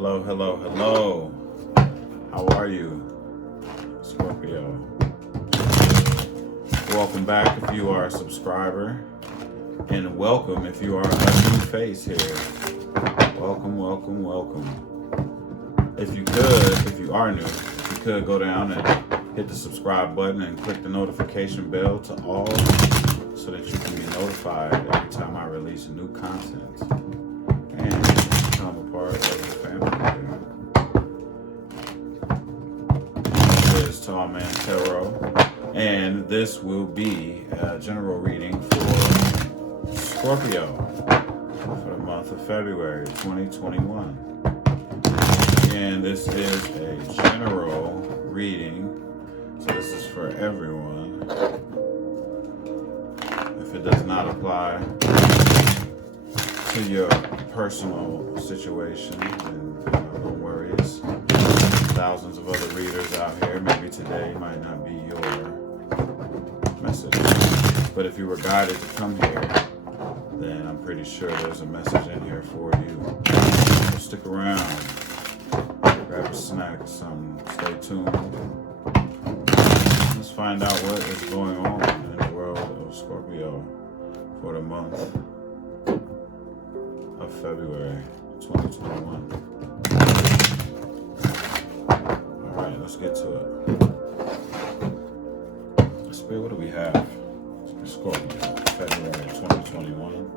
Hello, hello, hello. How are you, Scorpio? Welcome back if you are a subscriber, and welcome if you are a new face here. Welcome, welcome, welcome. If you are new, if you could go down and hit the subscribe button and click the notification bell to all so that you can be notified every time I release new content and become a part of the family. This is Tall Man Tarot, and this will be a general reading for Scorpio for the month of February 2021. And this is a general reading, so this is for everyone. If it does not apply to your personal situation, then no worries. Thousands of other readers out here. Maybe today might not be your message. But if you were guided to come here, then I'm pretty sure there's a message in here for you. So stick around. Grab a snack or something. Stay tuned. Let's find out what is going on in the world of Scorpio for the month of February 2021. Alright, let's get to it. Spirit, what do we have? Scorpio, February 2021.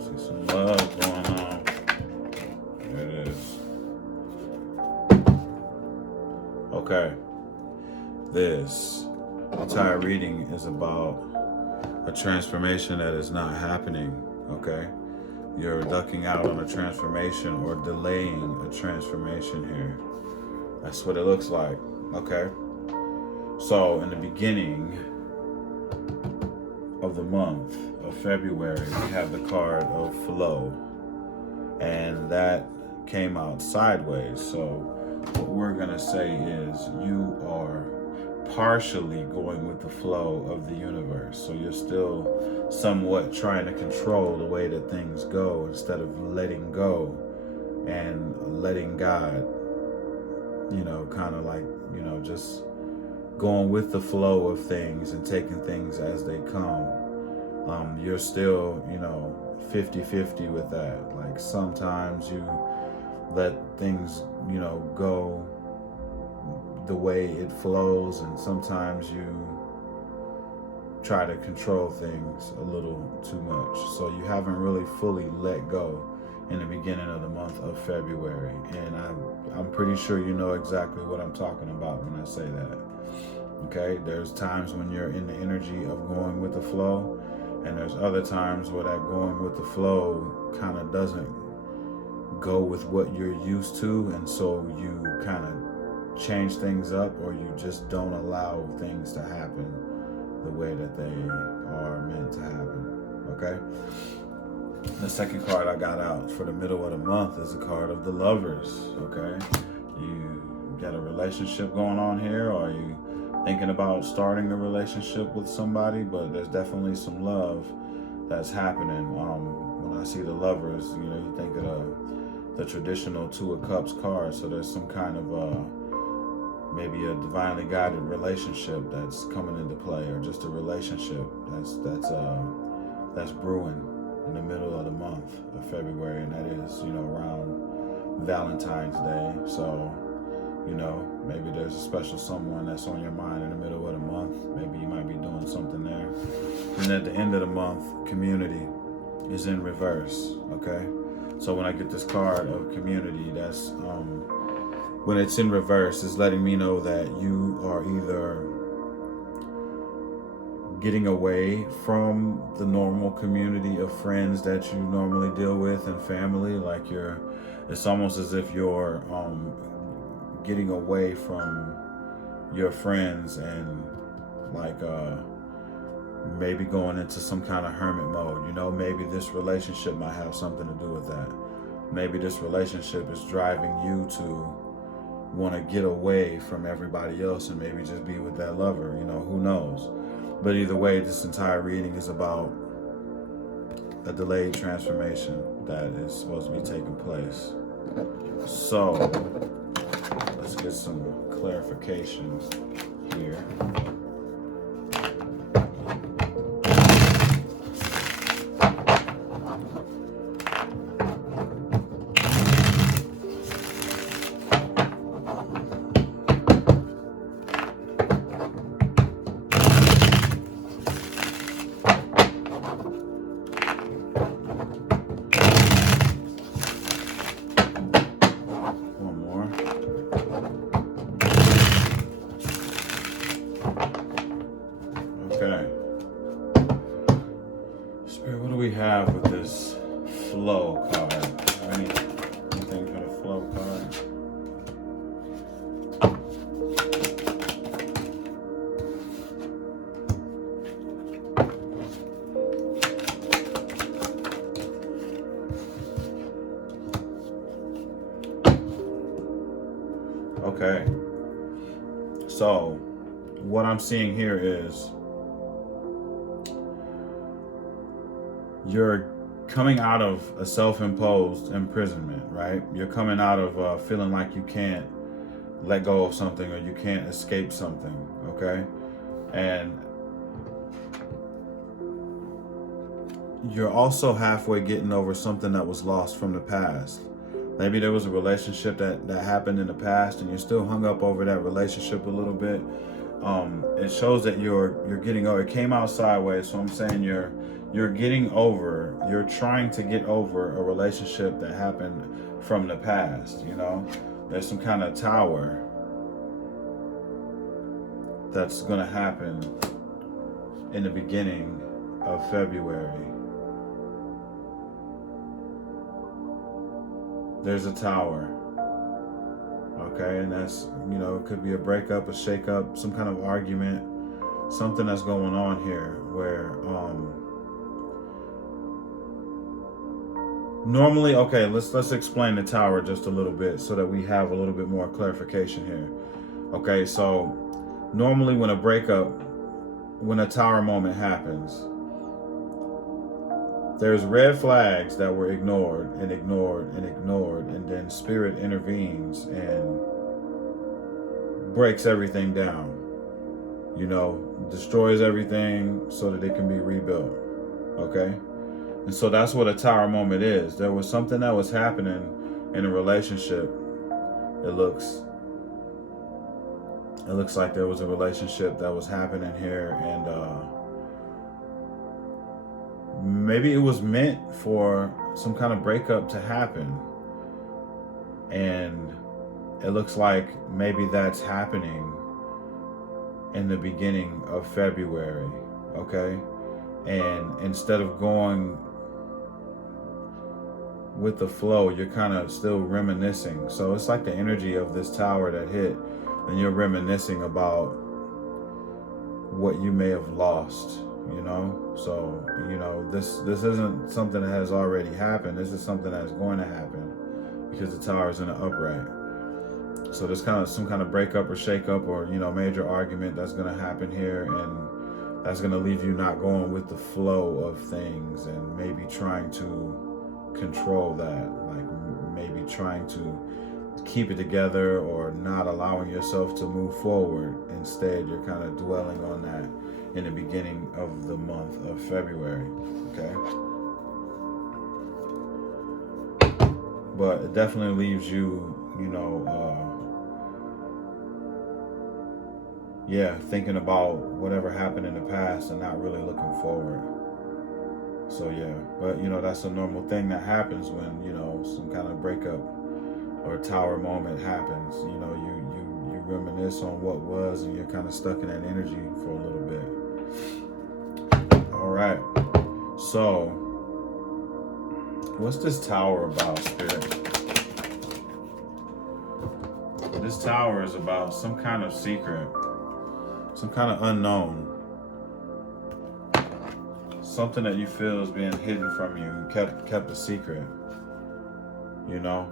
See some love going on. There it is. Okay. This entire reading is about a transformation that is not happening, okay? You're ducking out on a transformation or delaying a transformation here. That's what it looks like, okay? So in the beginning of the month of February, we have the card of flow, and that came out sideways. So what we're gonna say is you are partially going with the flow of the universe. So you're still somewhat trying to control the way that things go instead of letting go and letting God, kind of like, just going with the flow of things and taking things as they come. You're still, 50-50 with that. Like sometimes you let things, go the way it flows, and sometimes you try to control things a little too much. So you haven't really fully let go in the beginning of the month of February. And I'm pretty sure you know exactly what I'm talking about when I say that. Okay, there's times when you're in the energy of going with the flow, and there's other times where that going with the flow kind of doesn't go with what you're used to, and so you kind of change things up, or you just don't allow things to happen the way that they are meant to happen, okay? The second card I got out for the middle of the month is a card of the Lovers, okay? You got a relationship going on here, or you thinking about starting a relationship with somebody, but there's definitely some love that's happening. When I see the Lovers, you think of the traditional Two of Cups card, so there's some kind of maybe a divinely guided relationship that's coming into play, or just a relationship that's brewing in the middle of the month of February, and that is, around Valentine's Day. So, maybe there's a special someone that's on your mind in the middle of the month. Maybe you might be doing something there. And at the end of the month, community is in reverse, okay? So when I get this card of community, that's, when it's in reverse, it's letting me know that you are either getting away from the normal community of friends that you normally deal with and family. Like it's almost as if you're getting away from your friends and like maybe going into some kind of hermit mode. Maybe this relationship might have something to do with that. Maybe this relationship is driving you to want to get away from everybody else and maybe just be with that lover, who knows. But either way, this entire reading is about a delayed transformation that is supposed to be taking place. So let's get some clarification here. Okay. Spirit, what do we have with this flow card? Anything for the flow card? Okay. So, what I'm seeing here is you're coming out of a self-imposed imprisonment, right? You're coming out of feeling like you can't let go of something or you can't escape something, okay? And you're also halfway getting over something that was lost from the past. Maybe there was a relationship that happened in the past and you're still hung up over that relationship a little bit. It shows that you're getting over. It came out sideways, so I'm saying you're getting over. You're trying to get over a relationship that happened from the past. You know, there's some kind of tower that's going to happen in the beginning of February. There's a tower. Okay, and that's, you know, it could be a breakup, a shakeup, some kind of argument, something that's going on here where normally, okay, let's explain the tower just a little bit so that we have a little bit more clarification here. Okay, so normally when a tower moment happens, there's red flags that were ignored, and then spirit intervenes and breaks everything down, you know, destroys everything so that it can be rebuilt, okay? And so that's what a tower moment is. There was something that was happening in a relationship. It looks like there was a relationship that was happening here, and maybe it was meant for some kind of breakup to happen, and it looks like maybe that's happening in the beginning of February, okay? And instead of going with the flow, you're kind of still reminiscing. So it's like the energy of this tower that hit, and you're reminiscing about what you may have lost, you know? So, you know, this isn't something that has already happened. This is something that's going to happen because the tower is in an upright. So there's kind of some kind of breakup or shakeup or, you know, major argument that's going to happen here, and that's going to leave you not going with the flow of things and maybe trying to control that, like maybe trying to keep it together or not allowing yourself to move forward. Instead, you're kind of dwelling on that in the beginning of the month of February, okay? But it definitely leaves you, you know, thinking about whatever happened in the past and not really looking forward. So yeah, but you know, that's a normal thing that happens when, you know, some kind of breakup or tower moment happens. You know, you reminisce on what was, and you're kind of stuck in that energy for a little bit. All right, so what's this tower about, Spirit? This tower is about some kind of secret, some kind of unknown, something that you feel is being hidden from you, kept a secret, you know?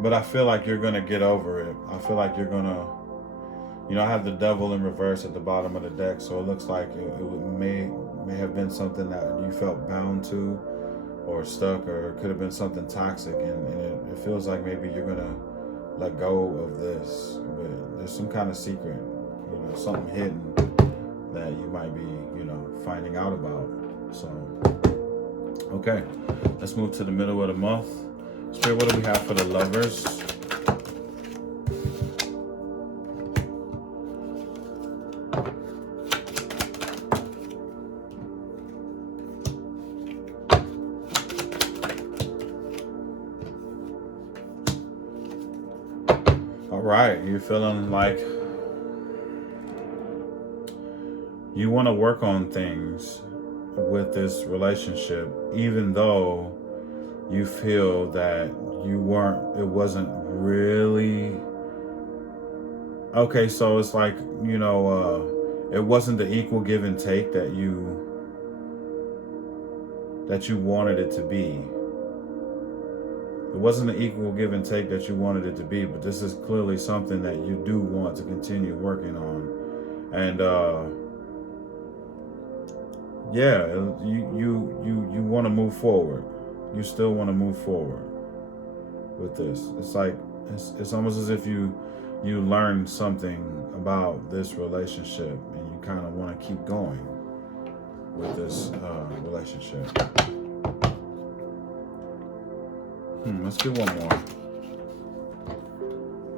But I feel like you're gonna get over it. I feel like you're gonna You know, I have the devil in reverse at the bottom of the deck, so it looks like may have been something that you felt bound to or stuck, or it could have been something toxic, and it feels like maybe you're gonna let go of this, but there's some kind of secret, you know, something hidden that you might be, you know, finding out about. So, okay, let's move to the middle of the month. Spirit, what do we have for the lovers? All right, you're feeling like you want to work on things with this relationship, even though you feel that it wasn't really okay. So it's like, you know, it wasn't the equal give and take that you wanted it to be. It wasn't the equal give and take that you wanted it to be, but this is clearly something that you do want to continue working on. And yeah, you want to move forward. You still want to move forward with this. It's like it's almost as if you learned something about this relationship, and you kind of want to keep going with this relationship. Let's do one more.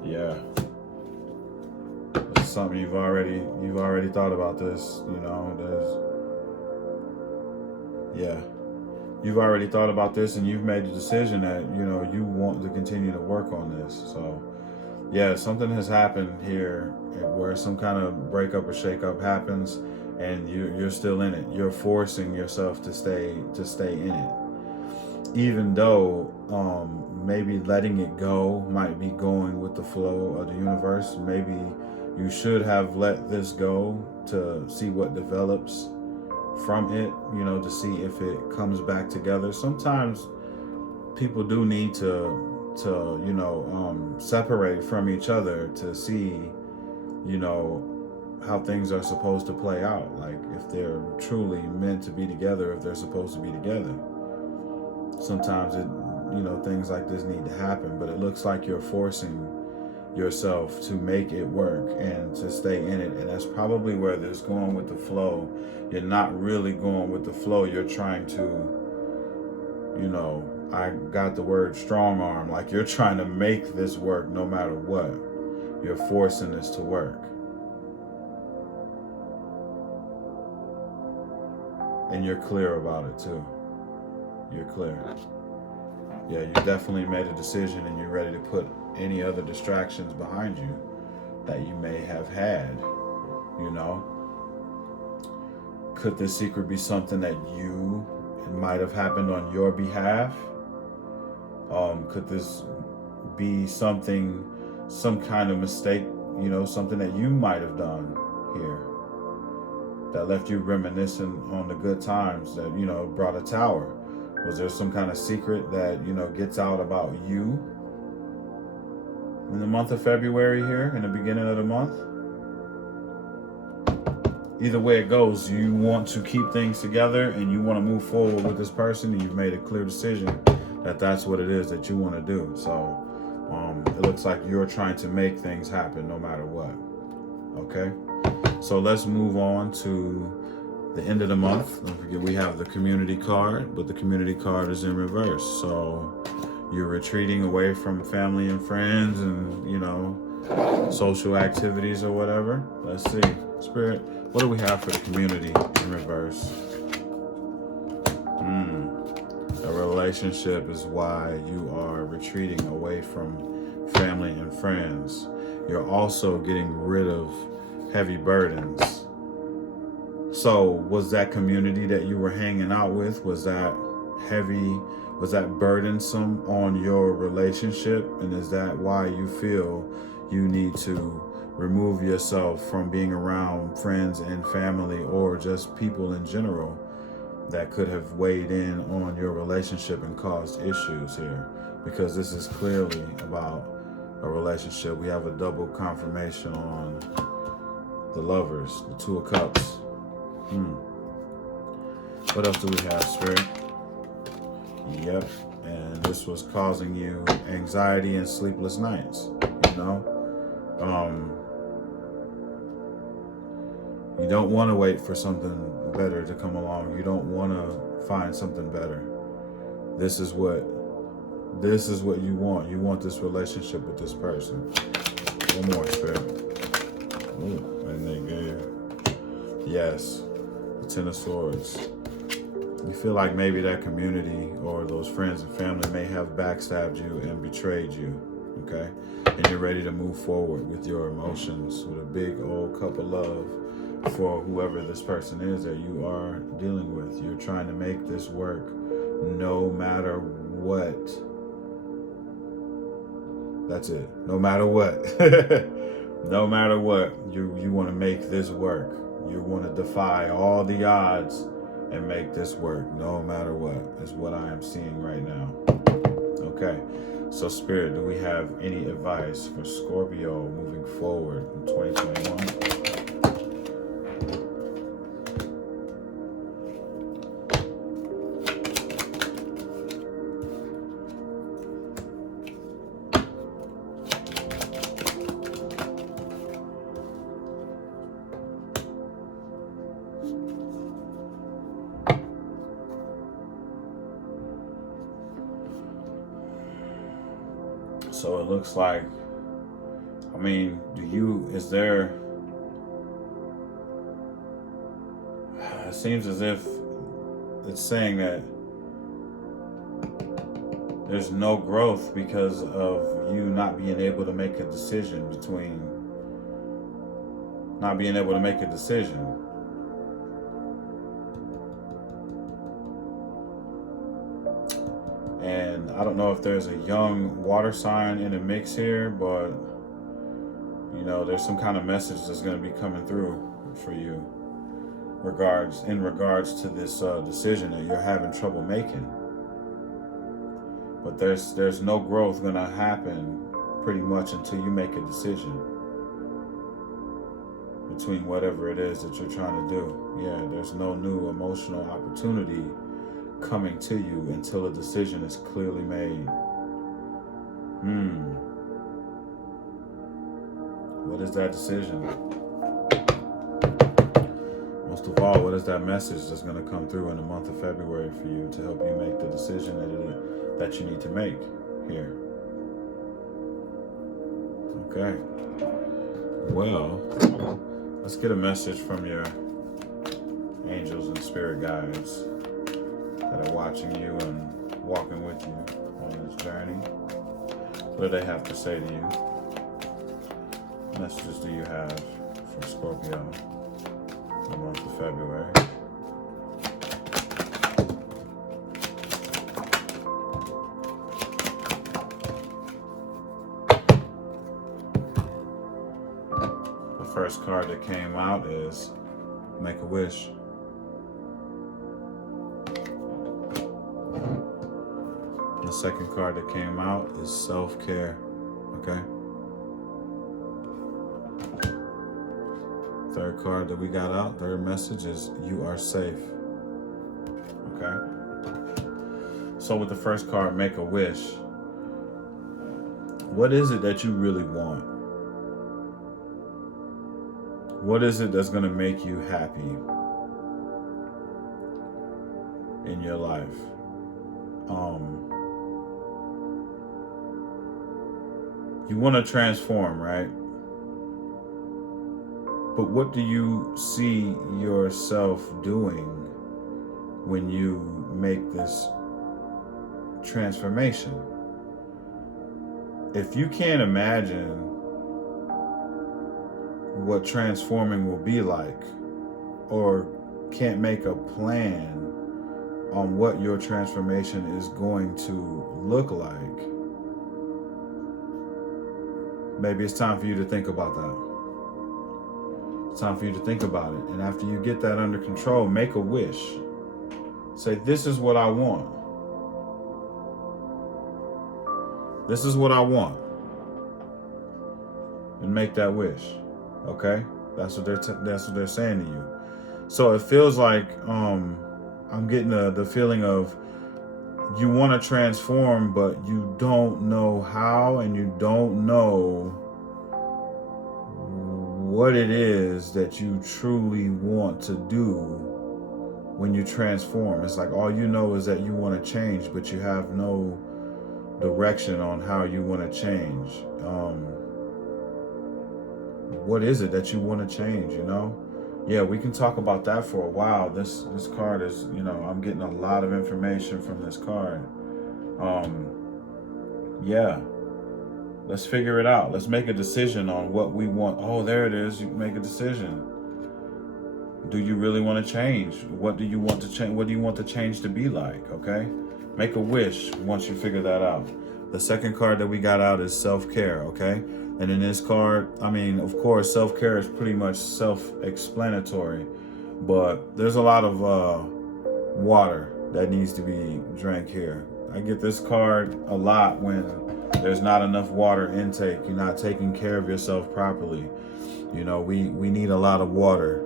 Yeah, it's something you've already thought about this. You know, you've already thought about this, and you've made the decision that, you know, you want to continue to work on this. So, yeah, something has happened here where some kind of breakup or shakeup happens, and you're still in it. You're forcing yourself to stay in it, even though maybe letting it go might be going with the flow of the universe. Maybe you should have let this go to see what develops from it, you know, to see if it comes back together. Sometimes people do need to you know, separate from each other to see, you know, how things are supposed to play out. Like, if they're truly meant to be together, if they're supposed to be together. Sometimes you know, things like this need to happen, but it looks like you're forcing yourself to make it work and to stay in it. And that's probably where there's going with the flow. You're not really going with the flow. You're trying to, you know, I got the word strong arm, like you're trying to make this work no matter what. You're forcing this to work. And you're clear about it too. You're clear. Yeah, you definitely made a decision, and you're ready to put any other distractions behind you that you may have had, you know. Could this secret be something that it might have happened on your behalf? Could this be some kind of mistake, you know, something that you might have done here that left you reminiscing on the good times that, you know, brought a tower? Was there some kind of secret that, you know, gets out about you in the month of February here, in the beginning of the month? Either way it goes, you want to keep things together and you want to move forward with this person, and you've made a clear decision that that's what it is that you want to do. So it looks like you're trying to make things happen no matter what. Okay, so let's move on to the end of the month. Don't forget, we have the community card, but the community card is in reverse. So you're retreating away from family and friends and, you know, social activities or whatever. Let's see. Spirit, what do we have for the community in reverse? A relationship is why you are retreating away from family and friends. You're also getting rid of heavy burdens. So was that community that you were hanging out with, was that heavy, was that burdensome on your relationship? And is that why you feel you need to remove yourself from being around friends and family, or just people in general that could have weighed in on your relationship and caused issues here? Because this is clearly about a relationship. We have a double confirmation on the Lovers, the Two of Cups. What else do we have, Spirit? Yep. And this was causing you anxiety and sleepless nights, you know? You don't want to wait for something better to come along. You don't want to find something better. This is what you want. You want this relationship with this person. One more, Spirit. Ooh, and they gave, yes, the Ten of Swords. You feel like maybe that community or those friends and family may have backstabbed you and betrayed you, okay? And you're ready to move forward with your emotions with a big old cup of love for whoever this person is that you are dealing with. You're trying to make this work no matter what. That's it. No matter what. No matter what, you want to make this work. You want to defy all the odds and make this work no matter what, is what I am seeing right now. Okay, so Spirit, do we have any advice for Scorpio moving forward in 2021? So it looks like, I mean, it seems as if it's saying that there's no growth because of you not being able to make a decision And I don't know if there's a young water sign in the mix here, but you know, there's some kind of message that's going to be coming through for you in regards to this decision that you're having trouble making. But there's no growth going to happen pretty much until you make a decision between whatever it is that you're trying to do. Yeah, there's no new emotional opportunity coming to you until a decision is clearly made. What is that decision? Most of all, what is that message that's going to come through in the month of February for you to help you make the decision that you need to make here? Okay. Well, let's get a message from your angels and spirit guides that are watching you and walking with you on this journey. What do they have to say to you? What messages do you have for Scorpio in the month of February? The first card that came out is Make a Wish. The second card that came out is Self-Care, okay? Third card that we got out, third message is You Are Safe, okay? So with the first card, Make a Wish, what is it that you really want? What is it that's going to make you happy in your life? You want to transform, right? But what do you see yourself doing when you make this transformation? If you can't imagine what transforming will be like, or can't make a plan on what your transformation is going to look like, maybe it's time for you to think about that. It's time for you to think about it. And after you get that under control, make a wish. Say, this is what I want. This is what I want. And make that wish. Okay? That's what they're saying to you. So it feels like I'm getting the feeling of you want to transform, but you don't know how, and you don't know what it is that you truly want to do when you transform. It's like all you know is that you want to change, but you have no direction on how you want to change. What is it that you want to change, you know? Yeah, we can talk about that for a while. This card is, I'm getting a lot of information from this card. Yeah, let's figure it out. Let's make a decision on what we want. Oh, there it is. You make a decision. Do you really want to change? What do you want to change? What do you want the change to be like? Okay, make a wish once you figure that out. The second card that we got out is self-care. Okay, and in this card, I mean, of course, self-care is pretty much self-explanatory, but there's a lot of water that needs to be drank here. I get this card a lot when there's not enough water intake. You're not taking care of yourself properly. We need a lot of water,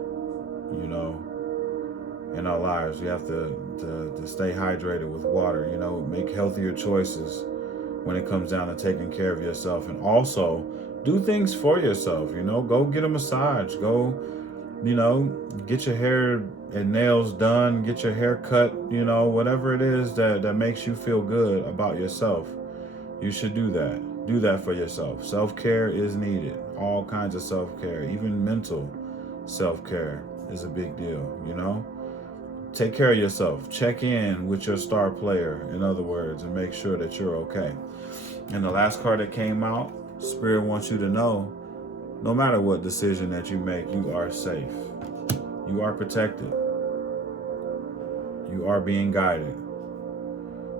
in our lives. We have to stay hydrated with water, make healthier choices when it comes down to taking care of yourself. And also do things for yourself, go get a massage, go, get your hair and nails done, get your hair cut, whatever it is that makes you feel good about yourself. You should do that. Do that for yourself. Self-care is needed. All kinds of self-care, even mental self-care is a big deal, Take care of yourself. Check in with your star player, in other words, and make sure that you're okay. And the last card that came out, Spirit wants you to know, no matter what decision that you make, you are safe. You are protected. You are being guided.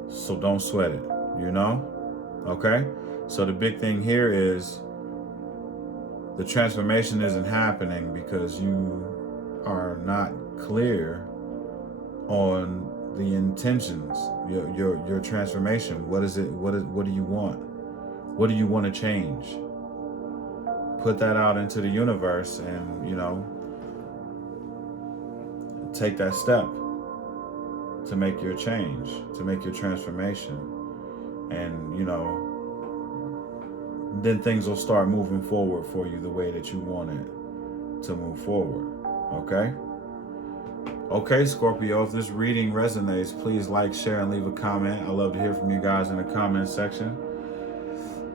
So don't sweat it, Okay? So the big thing here is the transformation isn't happening because you are not clear on the intentions, your transformation. What is it? What do you want? What do you want to change? Put that out into the universe and, take that step to make your change, to make your transformation. And, then things will start moving forward for you the way that you want it to move forward. Okay? Okay, Scorpio, if this reading resonates, please like, share, and leave a comment. I love to hear from you guys in the comment section.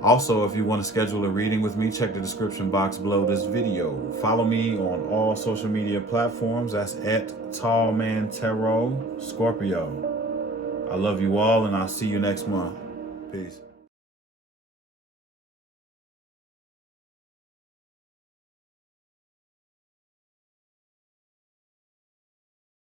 Also, if you want to schedule a reading with me, check the description box below this video. Follow me on all social media platforms. That's @TallManTarot Scorpio. I love you all, and I'll see you next month. Peace.